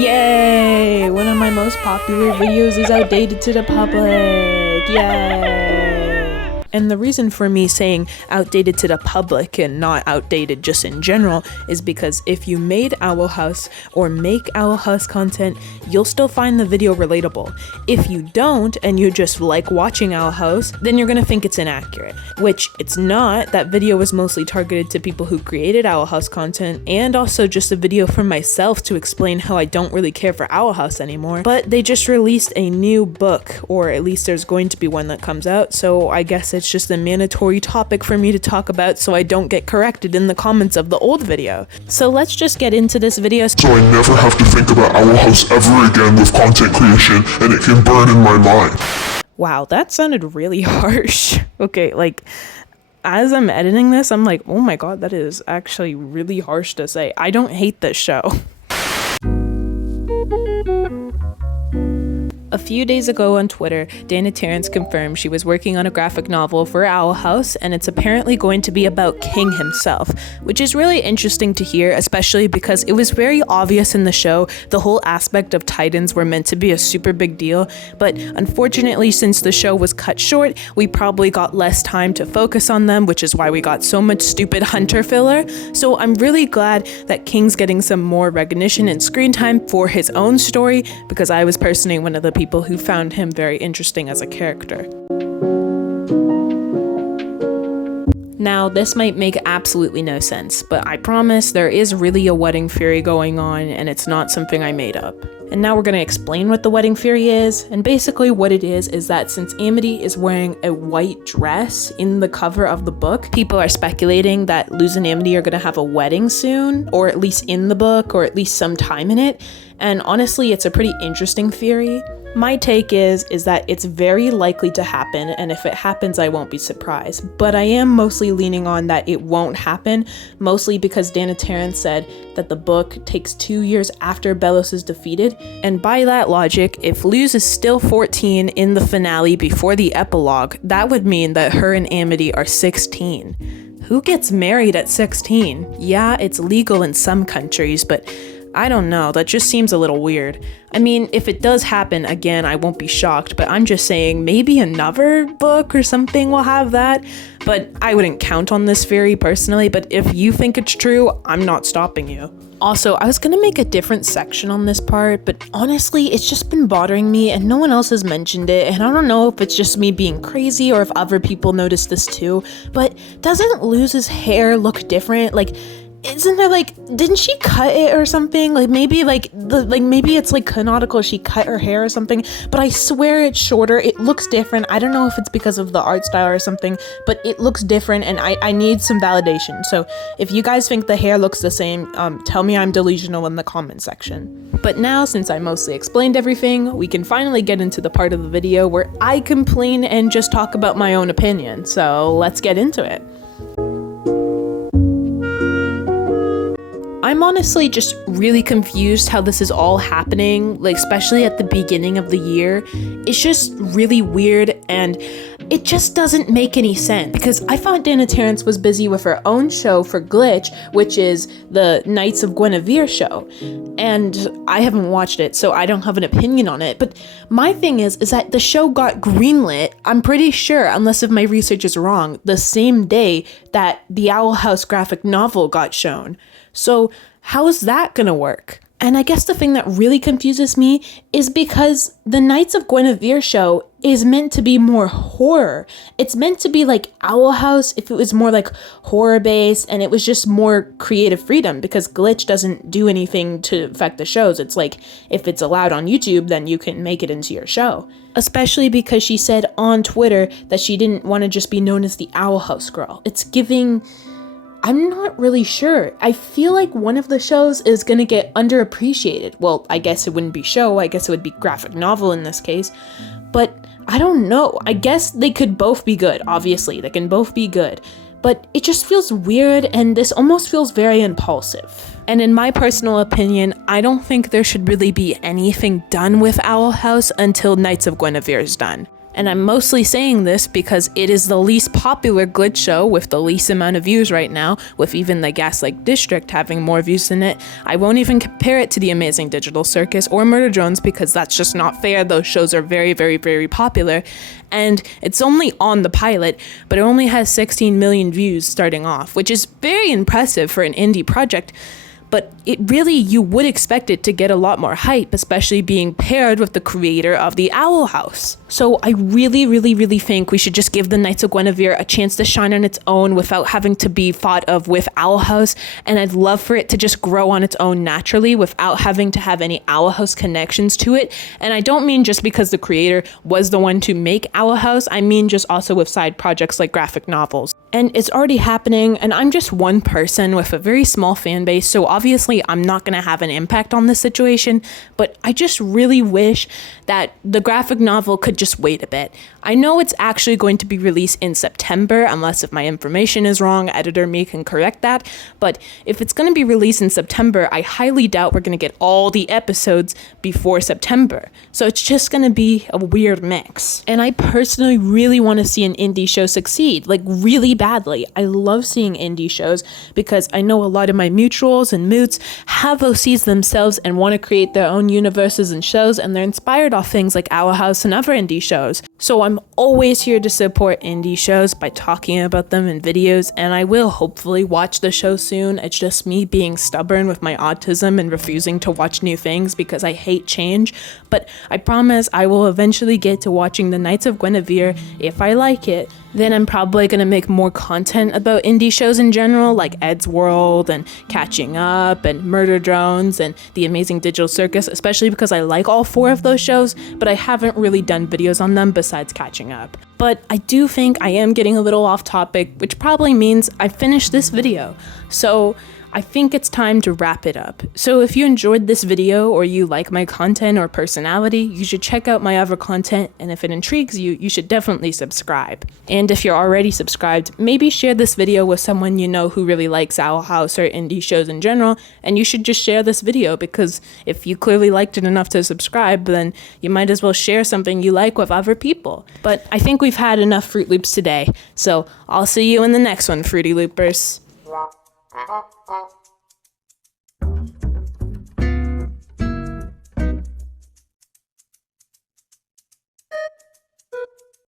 Yay! One of my most popular videos is outdated to the public. Yay! And the reason for me saying outdated to the public and not outdated just in general is because if you made Owl House or make Owl House content, you'll still find the video relatable. If you don't and you just like watching Owl House, then you're gonna think it's inaccurate, which it's not. That video was mostly targeted to people who created Owl House content and also just a video from myself to explain how I don't really care for Owl House anymore. But they just released a new book, or at least there's going to be one that comes out, so I guess it's just a mandatory topic for me to talk about so I don't get corrected in the comments of the old video. So let's just get into this video. So I never have to think about Owl House ever again with content creation, and it can burn in my mind. Wow, that sounded really harsh. Okay, like, as I'm editing this, I'm like, oh my god, that is actually really harsh to say. I don't hate this show. A few days ago on Twitter, Dana Terrence confirmed she was working on a graphic novel for Owl House, and it's apparently going to be about King himself, which is really interesting to hear, especially because it was very obvious in the show the whole aspect of Titans were meant to be a super big deal, but unfortunately since the show was cut short, we probably got less time to focus on them, which is why we got so much stupid Hunter filler. So I'm really glad that King's getting some more recognition and screen time for his own story, because I was personally one of the people who found him very interesting as a character. Now, this might make absolutely no sense, but I promise there is really a wedding fury going on, and it's not something I made up. And now we're going to explain what the wedding fury is, and basically what it is that since Amity is wearing a white dress in the cover of the book, people are speculating that Luz and Amity are going to have a wedding soon, or at least in the book, or at least some time in it, and honestly, it's a pretty interesting theory. My take is that it's very likely to happen, and if it happens, I won't be surprised. But I am mostly leaning on that it won't happen, mostly because Dana Terrence said that the book takes 2 years after Belos is defeated, and by that logic, if Luz is still 14 in the finale before the epilogue, that would mean that her and Amity are 16. Who gets married at 16? Yeah, it's legal in some countries, but I don't know, that just seems a little weird. I mean, if it does happen, again, I won't be shocked, but I'm just saying maybe another book or something will have that, but I wouldn't count on this theory personally, but if you think it's true, I'm not stopping you. Also, I was gonna make a different section on this part, but honestly, it's just been bothering me and no one else has mentioned it, and I don't know if it's just me being crazy or if other people notice this too, but doesn't Luz's hair look different? Like, isn't there didn't she cut it or something? Maybe maybe it's canonical she cut her hair or something, but I swear it's shorter. It looks different. I don't know if it's because of the art style or something, but it looks different and I need some validation. So if you guys think the hair looks the same, tell me I'm delusional in the comment section. But now, since I mostly explained everything, we can finally get into the part of the video where I complain and just talk about my own opinion. So let's get into it. I'm honestly just really confused how this is all happening, especially at the beginning of the year. It's just really weird and it just doesn't make any sense, because I thought Dana Terrence was busy with her own show for Glitch, which is the Knights of Guinevere show, and I haven't watched it, so I don't have an opinion on it. But my thing is that the show got greenlit, I'm pretty sure, unless if my research is wrong, the same day that the Owl House graphic novel got shown. So how is that gonna work? And I guess the thing that really confuses me is because the Knights of Guinevere show is meant to be more horror. It's meant to be like Owl House if it was more horror based and it was just more creative freedom, because Glitch doesn't do anything to affect the shows. It's if it's allowed on YouTube, then you can make it into your show. Especially because she said on Twitter that she didn't want to just be known as the Owl House girl. It's giving... I'm not really sure. I feel like one of the shows is gonna get underappreciated. Well, I guess it wouldn't be show, I guess it would be graphic novel in this case. But I don't know. I guess they could both be good, obviously. They can both be good. But it just feels weird, and this almost feels very impulsive. And in my personal opinion, I don't think there should really be anything done with Owl House until Knights of Guinevere is done. And I'm mostly saying this because it is the least popular glitch show with the least amount of views right now, with even the Gaslight District having more views than it. I won't even compare it to The Amazing Digital Circus or Murder Drones because that's just not fair. Those shows are very, very, very popular. And it's only on the pilot, but it only has 16 million views starting off, which is very impressive for an indie project. But it really, you would expect it to get a lot more hype, especially being paired with the creator of the Owl House. So I really, really, really think we should just give the Knights of Guinevere a chance to shine on its own without having to be thought of with Owl House. And I'd love for it to just grow on its own naturally without having to have any Owl House connections to it. And I don't mean just because the creator was the one to make Owl House, I mean just also with side projects like graphic novels. And it's already happening, and I'm just one person with a very small fan base, so obviously I'm not going to have an impact on this situation, but I just really wish that the graphic novel could just wait a bit. I know it's actually going to be released in September, unless if my information is wrong, editor me can correct that, but if it's going to be released in September, I highly doubt we're going to get all the episodes before September. So it's just going to be a weird mix. And I personally really want to see an indie show succeed, like really badly. I love seeing indie shows because I know a lot of my mutuals and moots have OCs themselves and want to create their own universes and shows, and they're inspired off things like Owl House and other indie shows. So I'm always here to support indie shows by talking about them in videos, and I will hopefully watch the show soon. It's just me being stubborn with my autism and refusing to watch new things because I hate change, but I promise I will eventually get to watching the Knights of Guinevere if I like it. Then I'm probably going to make more content about indie shows in general, like Ed's World and Catching Up and Murder Drones and The Amazing Digital Circus, especially because I like all 4 of those shows, but I haven't really done videos on them besides Catching Up. But I do think I am getting a little off topic, which probably means I finished this video. So I think it's time to wrap it up. So if you enjoyed this video or you like my content or personality, you should check out my other content, and if it intrigues you, you should definitely subscribe. And if you're already subscribed, maybe share this video with someone you know who really likes Owl House or indie shows in general, and you should just share this video because if you clearly liked it enough to subscribe, then you might as well share something you like with other people. But I think we've had enough Fruit Loops today, so I'll see you in the next one, Fruity Loopers.